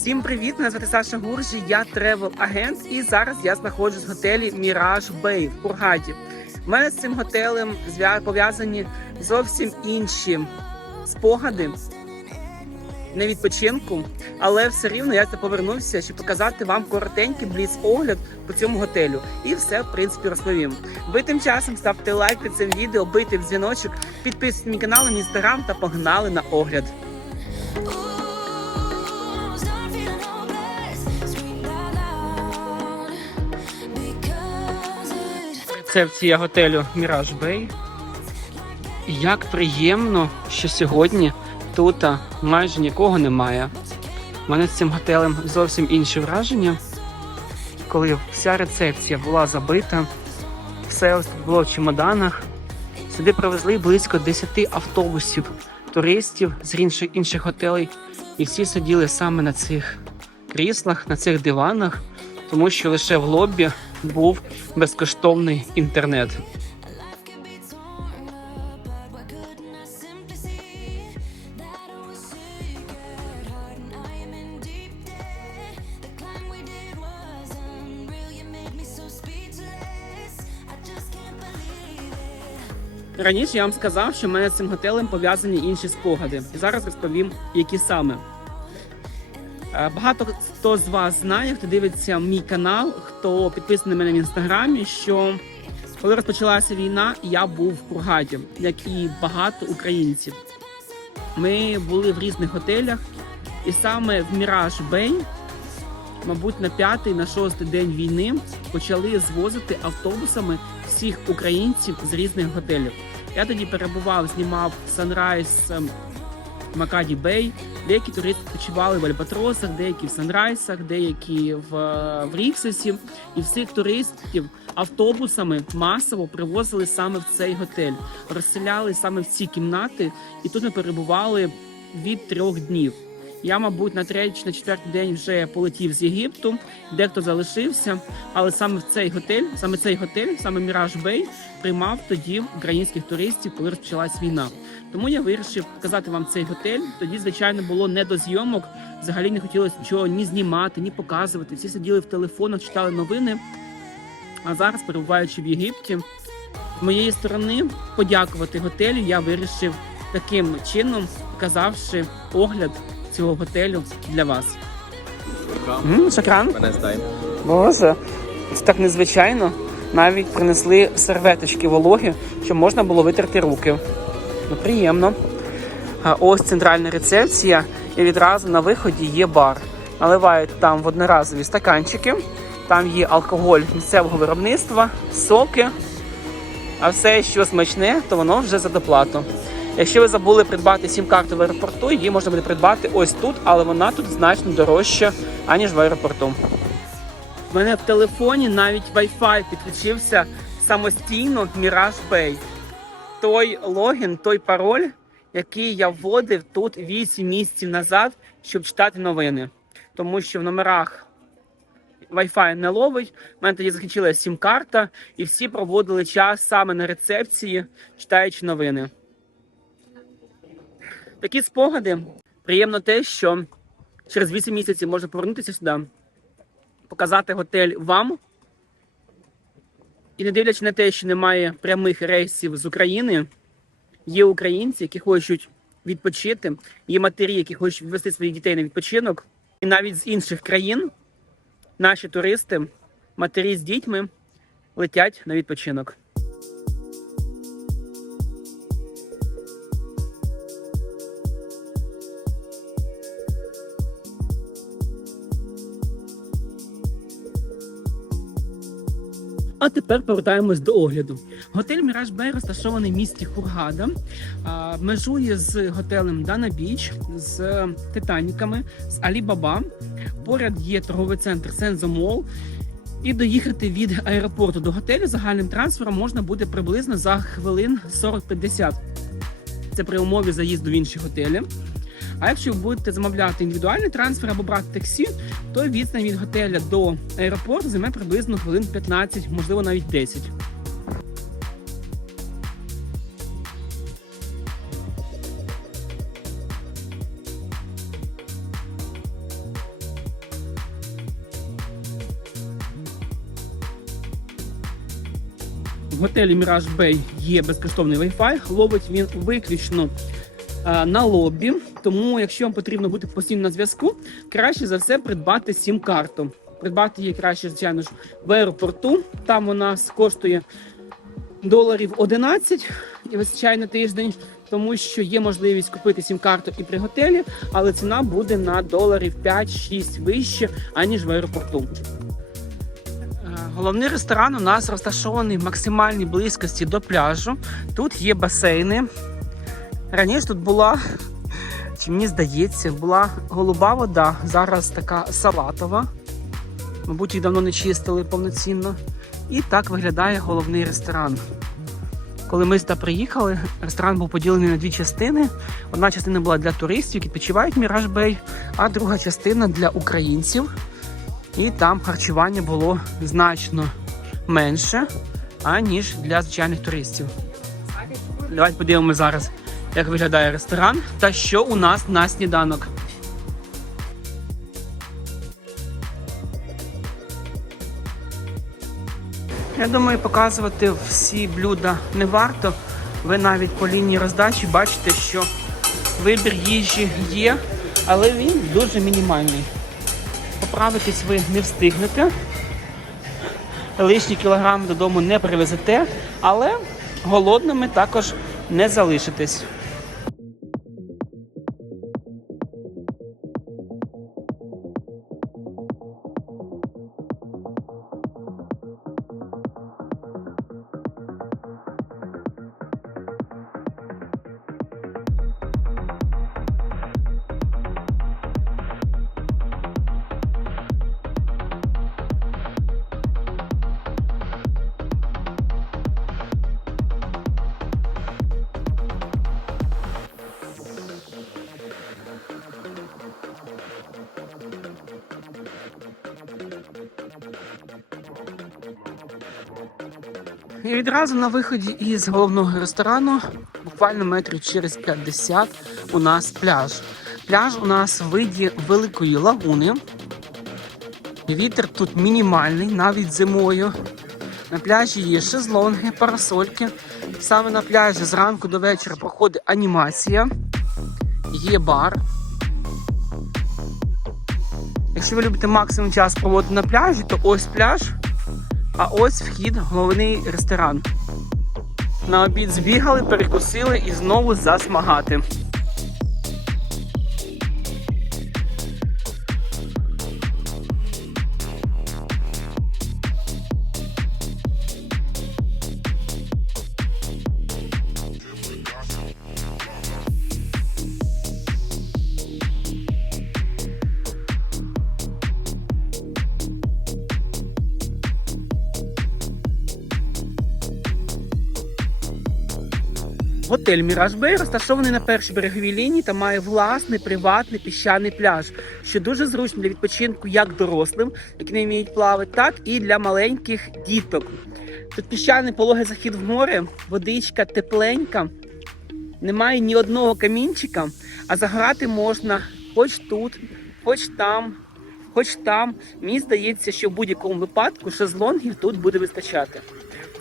Всім привіт! Мене звати Саша Гуржі, я тревел-агент, і зараз я знаходжусь в готелі Міраж Бей в Кургаді. У мене з цим готелем пов'язані зовсім інші спогади. Не відпочинку, але все рівно я повернувся, щоб показати вам коротенький бліц-огляд по цьому готелю. І все, в принципі, розповім. Ви тим часом ставте лайк під цим відео, бийте в дзвіночок, підписуйтесь на мій канал, на інстаграм та погнали на огляд. Рецепція готелю Міраж Бей. І Як приємно, що сьогодні тут майже нікого немає. У мене з цим готелем зовсім інші враження. Коли вся рецепція була забита, все було в чемоданах. Сюди привезли близько 10 автобусів туристів з інших, інших готелей. І всі сиділи саме на цих кріслах, на цих диванах, тому що лише в лобі був безкоштовний інтернет. Раніше я вам сказав, що в мене з цим готелем пов'язані інші спогади. Зараз розповім, які саме. Е, Багато хто з вас знає, хто дивиться мій канал, хто підписаний на мене в інстаграмі, що коли розпочалася війна, я був в Кургаді, як і багато українців. Ми були в різних готелях, і саме в Міраж Бей, мабуть, на п'ятий, на шостий день війни почали звозити автобусами всіх українців з різних готелів. Я тоді перебував, знімав Санрайз ем, Макаді Бей. Деякі туристи почували в Альбатросах, деякі в Санрайсах, деякі в, в Ріксосі. І всіх туристів автобусами масово привозили саме в цей готель, розселяли саме в ці кімнати, і тут ми перебували від трьох днів. Я, мабуть, на третій чи на четвертий день вже полетів з Єгипту, дехто залишився, але саме в цей готель, саме цей готель, саме Міраж Бей, приймав тоді українських туристів, коли розпочалась війна. Тому я вирішив показати вам цей готель. Тоді, звичайно, було не до зйомок. Взагалі не хотілося нічого ні знімати, ні показувати. Всі сиділи в телефонах, читали новини. А зараз, перебуваючи в Єгипті, з моєї сторони подякувати готелю. Я вирішив таким чином, показавши огляд цього готелю для вас. М, Шакран. Мене здай. Боже, це так незвичайно. Навіть принесли серветочки вологі, щоб можна було витерти руки. Ну, приємно. А ось центральна рецепція, і відразу на виході є бар. Наливають там в одноразові стаканчики, там є алкоголь місцевого виробництва, соки. А все, що смачне, то воно вже за доплату. Якщо ви забули придбати сім-карту в аеропорту, її можна буде придбати ось тут, але вона тут значно дорожча, аніж в аеропорту. У мене в телефоні навіть Wi-Fi підключився самостійно Mirage Pay. Той логін, той пароль, який я вводив тут 8 місяців назад, щоб читати новини. Тому що в номерах Wi-Fi не ловить. У мене тоді закінчилася сім-карта, і всі проводили час саме на рецепції, читаючи новини. Такі спогади. Приємно те, що через 8 місяців можна повернутися сюди показати готель вам. І не дивлячись на те, що немає прямих рейсів з України, є українці, які хочуть відпочити, є матері, які хочуть відвести своїх дітей на відпочинок. І навіть з інших країн наші туристи, матері з дітьми летять на відпочинок. А тепер повертаємось до огляду. Готель Міраж Бей розташований в місті Хургада, межує з готелем Дана Біч, з Титаніками, з Алібаба. Поряд є торговий центр Сензо Мол. І доїхати від аеропорту до готелю загальним трансфером можна буде приблизно за хвилин 40-50. Це при умові заїзду в інші готелі. А якщо ви будете замовляти індивідуальний трансфер або брати таксі, то відстань від готеля до аеропорту займе приблизно хвилин 15, можливо навіть 10. В готелі Mirage Bay є безкоштовний Wi-Fi, ловить він виключно на лобі. Тому, якщо вам потрібно бути постійно на зв'язку, краще за все придбати сім-карту. Придбати її краще, звичайно ж, в аеропорту. Там у нас коштує доларів 11 і вистачає на тиждень, тому що є можливість купити сім-карту і при готелі, але ціна буде на доларів 5-6 вище, аніж в аеропорту. Е, Головний ресторан у нас розташований в максимальній близькості до пляжу. Тут є басейни. Раніше тут була, чи мені здається, була голуба вода, зараз така салатова. Мабуть, їх давно не чистили повноцінно. І так виглядає головний ресторан. Коли ми сюди приїхали, ресторан був поділений на дві частини. Одна частина була для туристів, які відпочивають Міраж Бей, а друга частина для українців. І там харчування було значно менше, аніж для звичайних туристів. Давайте подивимося зараз, як виглядає ресторан та що у нас на сніданок. Я думаю, показувати всі блюда не варто. Ви навіть по лінії роздачі бачите, що вибір їжі є, але він дуже мінімальний. Поправитись ви не встигнете. Лишні кілограми додому не привезете, але голодними також не залишитесь. І відразу на виході із головного ресторану, буквально метрів через 50, у нас пляж. Пляж у нас в виді великої лагуни. Вітер тут мінімальний, навіть зимою. На пляжі є шезлонги, парасольки. Саме на пляжі зранку до вечора проходить анімація. Є бар. Якщо ви любите максимум час проводити на пляжі, то ось пляж. А ось вхід, головний ресторан. На обід збігали, перекусили і знову засмагати. Готель Міраж Бей розташований на першій береговій лінії та має власний приватний піщаний пляж, що дуже зручно для відпочинку як дорослим, які не вміють плавати, так і для маленьких діток. Тут піщаний пологий захід в море, водичка тепленька, немає ні одного камінчика, а заграти можна хоч тут, хоч там, хоч там. Мені здається, що в будь-якому випадку шезлонгів тут буде вистачати.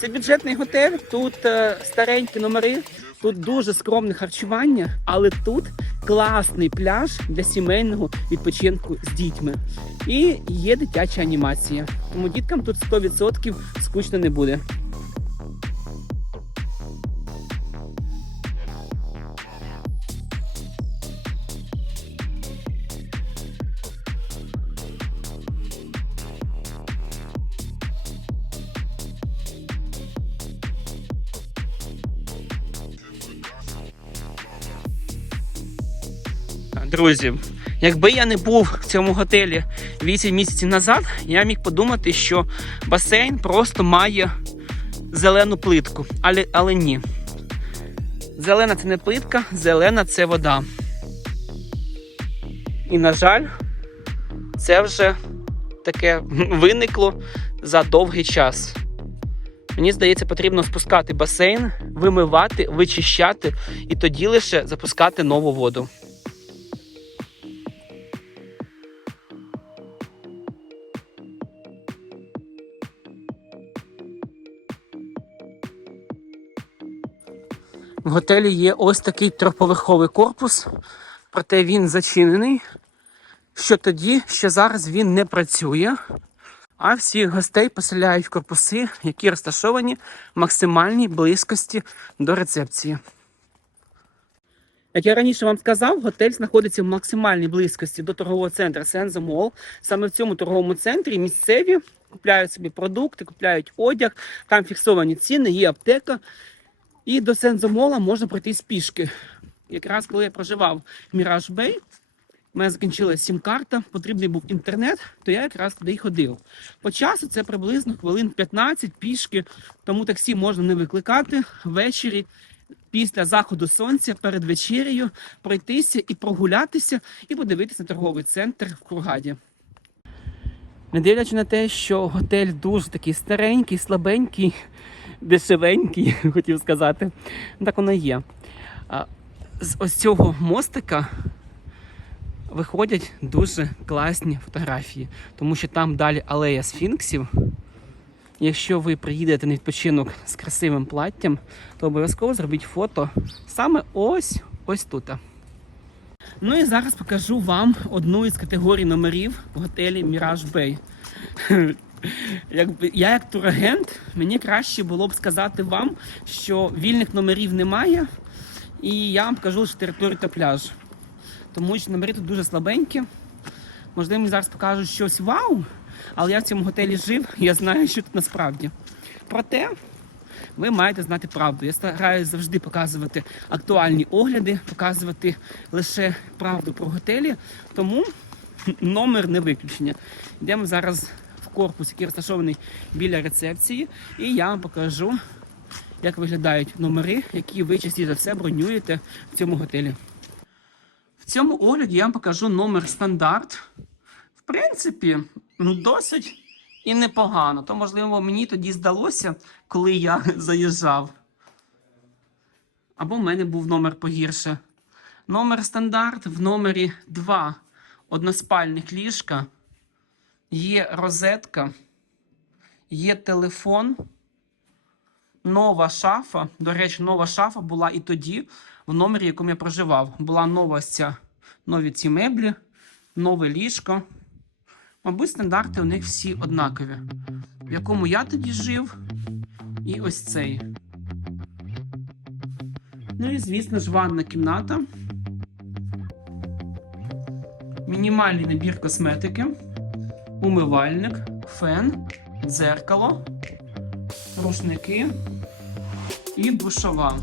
Це бюджетний готель, тут е, старенькі номери, тут дуже скромне харчування, але тут класний пляж для сімейного відпочинку з дітьми. І є дитяча анімація. Тому діткам тут 100% скучно не буде. Друзі, якби я не був в цьому готелі 8 місяців назад, я міг подумати, що басейн просто має зелену плитку. Але, але ні. Зелена це не плитка, зелена це вода. І, на жаль, це вже таке виникло за довгий час. Мені здається, потрібно спускати басейн, вимивати, вичищати і тоді лише запускати нову воду. В готелі є ось такий трьохповерховий корпус, проте він зачинений. Що тоді, що зараз він не працює, а всіх гостей поселяють в корпуси, які розташовані в максимальній близькості до рецепції. Як я раніше вам сказав, готель знаходиться в максимальній близькості до торгового центру Сензо Мол. Саме в цьому торговому центрі місцеві купляють собі продукти, купляють одяг, там фіксовані ціни, є аптека. І до Сензо Мола можна пройти з пішки. Якраз коли я проживав в Міраж Бей, у мене закінчилася сім-карта, потрібний був інтернет, то я якраз туди й ходив. По часу це приблизно хвилин 15 пішки, тому таксі можна не викликати ввечері після заходу сонця перед вечерею пройтися і прогулятися, і подивитися на торговий центр в Кургаді. Не дивлячись на те, що готель дуже такий старенький, слабенький, дешевенький, хотів сказати, так воно є. З ось цього мостика виходять дуже класні фотографії, тому що там далі алея сфінксів. Якщо ви приїдете на відпочинок з красивим платтям, то обов'язково зробіть фото саме ось ось тут. Ну і зараз покажу вам одну із категорій номерів в готелі Міраж Бей. Якби я як турагент, мені краще було б сказати вам, що вільних номерів немає, і я вам покажу лише територію та пляж. Тому що номери тут дуже слабенькі. Можливо, мені зараз покажуть щось вау, але я в цьому готелі жив, я знаю, що тут насправді. Проте ви маєте знати правду. Я стараюся завжди показувати актуальні огляди, показувати лише правду про готелі, тому номер не виключення. Йдемо зараз корпус, який розташований біля рецепції, і я вам покажу, як виглядають номери, які ви частіше за все бронюєте в цьому готелі. В цьому огляді я вам покажу номер стандарт. В принципі, ну досить і непогано. То, можливо, мені тоді здалося, коли я заїжджав. Або в мене був номер погірше. Номер стандарт в номері 2 односпальних ліжка. Є розетка, є телефон, нова шафа. До речі, нова шафа була і тоді, в номері, в якому я проживав. Була нова ця, нові ці меблі, нове ліжко. Мабуть, стандарти у них всі однакові. В якому я тоді жив, і ось цей. Ну і, звісно ж, ванна кімната. Мінімальний набір косметики, умивальник, фен, дзеркало, рушники і душова.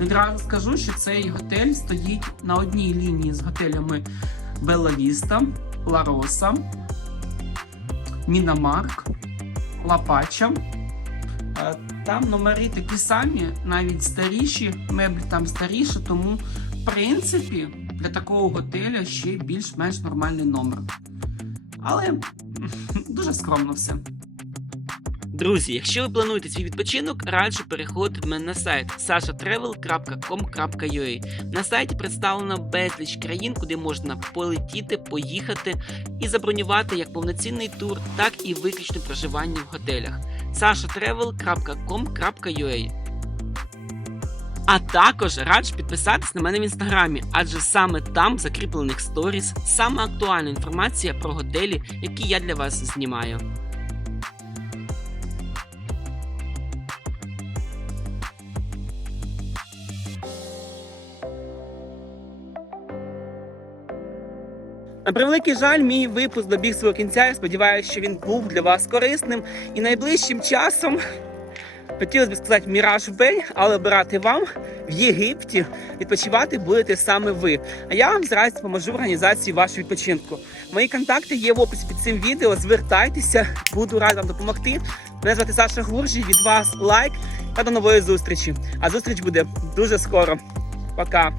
Відразу скажу, що цей готель стоїть на одній лінії з готелями Белла Віста, Ла Роса, Мінамарк, Лапача. Там номери такі самі, навіть старіші, меблі там старіші, тому, в принципі, для такого готеля ще більш-менш нормальний номер. Але дуже скромно все. Друзі, якщо ви плануєте свій відпочинок, раджу переходити мене на сайт sashatravel.com.ua. На сайті представлено безліч країн, куди можна полетіти, поїхати і забронювати як повноцінний тур, так і виключне проживання в готелях. sashatravel.com.ua а також раджу підписатись на мене в інстаграмі, адже саме там в закріплених сторіс саме актуальна інформація про готелі, які я для вас знімаю. На превеликий жаль, мій випуск добіг свого кінця. Я сподіваюся, що він був для вас корисним. І найближчим часом хотілося б сказати Міраж Бей, але обирати вам в Єгипті відпочивати будете саме ви. А я вам зараз допоможу в організації вашого відпочинку. Мої контакти є в описі під цим відео. Звертайтеся, буду радий вам допомогти. Мене звати Саша Гуржій. Від вас лайк та до нової зустрічі. А зустріч буде дуже скоро. Пока.